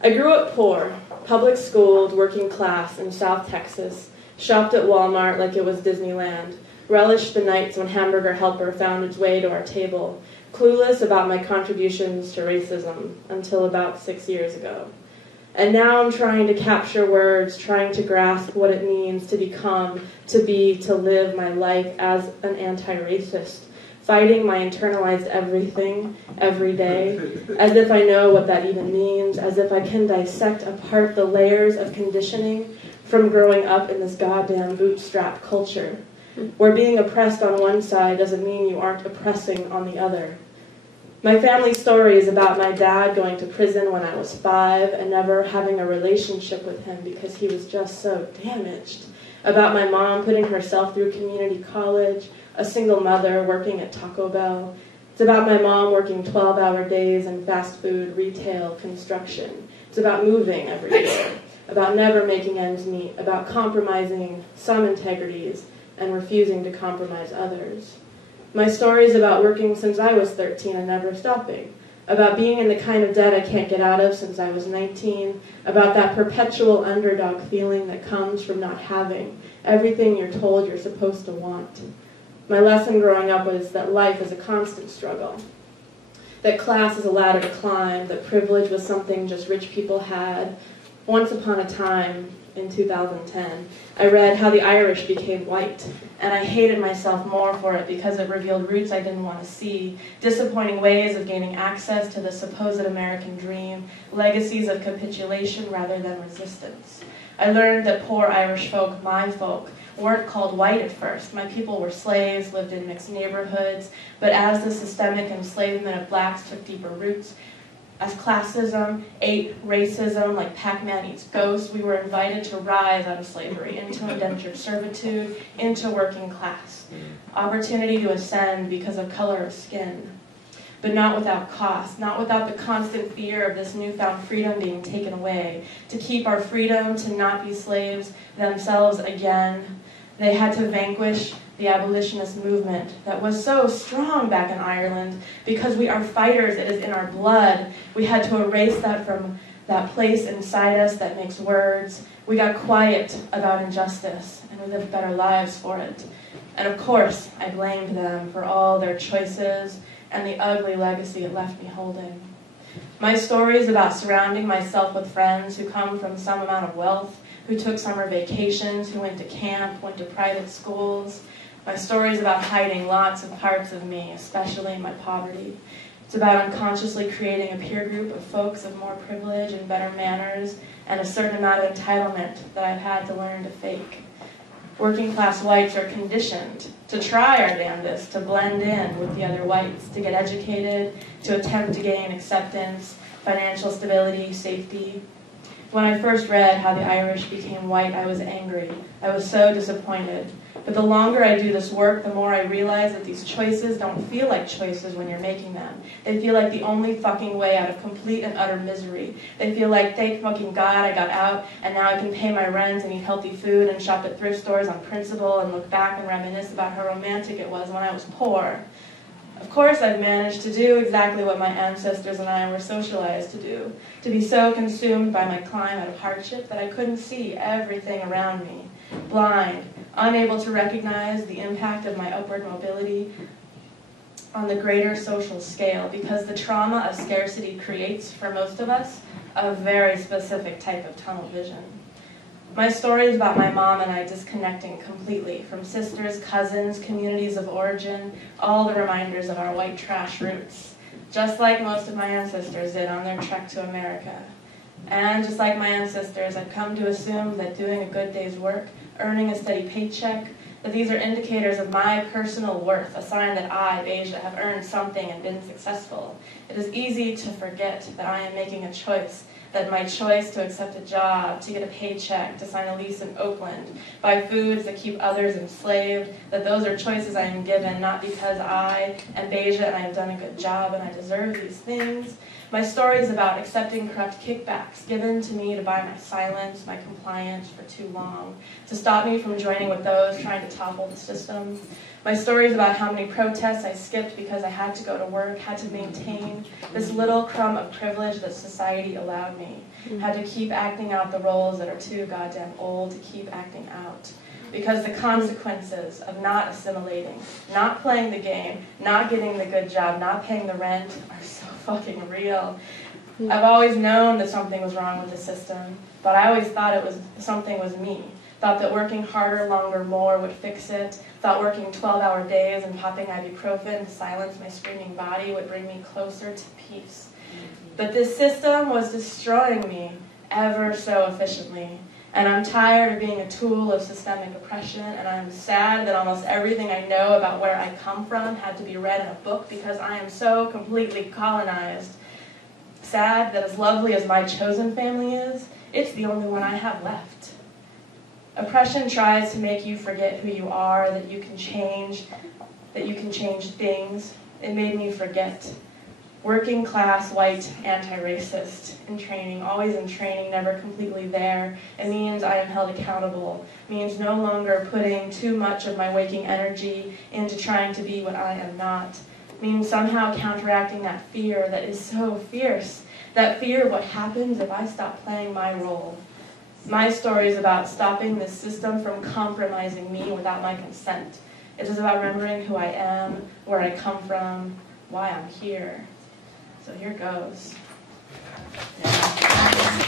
I grew up poor, public schooled, working class in South Texas, shopped at Walmart like it was Disneyland, relished the nights when Hamburger Helper found its way to our table, clueless about my contributions to racism until about 6 years ago. And now I'm trying to capture words, trying to grasp what it means to become, to be, to live my life as an anti-racist, fighting my internalized everything every day, as if I know what that even means, as if I can dissect apart the layers of conditioning from growing up in this goddamn bootstrap culture, where being oppressed on one side doesn't mean you aren't oppressing on the other. My family story is about my dad going to prison when I was 5 and never having a relationship with him because he was just so damaged. About my mom putting herself through community college, a single mother working at Taco Bell. It's about my mom working 12-hour days in fast food, retail, construction. It's about moving every year, about never making ends meet, about compromising some integrities and refusing to compromise others. My story is about working since I was 13 and never stopping, about being in the kind of debt I can't get out of since I was 19, about that perpetual underdog feeling that comes from not having everything you're told you're supposed to want. My lesson growing up was that life is a constant struggle, that class is a ladder to climb, that privilege was something just rich people had. Once upon a time, in 2010, I read How the Irish Became White, and I hated myself more for it because it revealed roots I didn't want to see, disappointing ways of gaining access to the supposed American dream, legacies of capitulation rather than resistance. I learned that poor Irish folk, my folk, weren't called white at first. My people were slaves, lived in mixed neighborhoods, but as the systemic enslavement of blacks took deeper roots, as classism ate racism like Pac-Man eats ghosts, we were invited to rise out of slavery, into indentured servitude, into working class. Opportunity to ascend because of color of skin, but not without cost, not without the constant fear of this newfound freedom being taken away. To keep our freedom to not be slaves themselves again, they had to vanquish the abolitionist movement that was so strong back in Ireland. Because we are fighters, it is in our blood. We had to erase that from that place inside us that makes words. We got quiet about injustice, and we lived better lives for it. And of course, I blamed them for all their choices and the ugly legacy it left me holding. My story is about surrounding myself with friends who come from some amount of wealth, who took summer vacations, who went to camp, went to private schools. My story is about hiding lots of parts of me, especially my poverty. It's about unconsciously creating a peer group of folks of more privilege and better manners and a certain amount of entitlement that I've had to learn to fake. Working class whites are conditioned to try our damnedest to blend in with the other whites, to get educated, to attempt to gain acceptance, financial stability, safety. When I first read How the Irish Became White, I was angry. I was so disappointed. But the longer I do this work, the more I realize that these choices don't feel like choices when you're making them. They feel like the only fucking way out of complete and utter misery. They feel like, thank fucking God I got out, and now I can pay my rent and eat healthy food and shop at thrift stores on principle and look back and reminisce about how romantic it was when I was poor. Of course, I've managed to do exactly what my ancestors and I were socialized to do, to be so consumed by my climate of hardship that I couldn't see everything around me, blind, unable to recognize the impact of my upward mobility on the greater social scale, because the trauma of scarcity creates, for most of us, a very specific type of tunnel vision. My story is about my mom and I disconnecting completely from sisters, cousins, communities of origin, all the reminders of our white trash roots, just like most of my ancestors did on their trek to America. And just like my ancestors, I've come to assume that doing a good day's work, earning a steady paycheck, that these are indicators of my personal worth, a sign that I, Beja, have earned something and been successful. It is easy to forget that I am making a choice, that my choice to accept a job, to get a paycheck, to sign a lease in Oakland, buy foods that keep others enslaved, that those are choices I am given, not because I am Beja and I have done a good job and I deserve these things, My story is about accepting corrupt kickbacks given to me to buy my silence, my compliance for too long, to stop me from joining with those trying to topple the system. My story is about how many protests I skipped because I had to go to work, had to maintain this little crumb of privilege that society allowed me, had to keep acting out the roles that are too goddamn old to keep acting out. Because the consequences of not assimilating, not playing the game, not getting the good job, not paying the rent are so fucking real. I've always known that something was wrong with the system, but I always thought something was me. Thought that working harder, longer, more would fix it. Thought working 12-hour days and popping ibuprofen to silence my screaming body would bring me closer to peace. But this system was destroying me ever so efficiently. And I'm tired of being a tool of systemic oppression, and I'm sad that almost everything I know about where I come from had to be read in a book because I am so completely colonized. Sad that as lovely as my chosen family is, it's the only one I have left. Oppression tries to make you forget who you are, that you can change things. It made me forget. Working class, white, anti-racist, in training, always in training, never completely there. It means I am held accountable. It means no longer putting too much of my waking energy into trying to be what I am not. It means somehow counteracting that fear that is so fierce. That fear of what happens if I stop playing my role. My story is about stopping this system from compromising me without my consent. It is about remembering who I am, where I come from, why I'm here. So here goes. Yeah.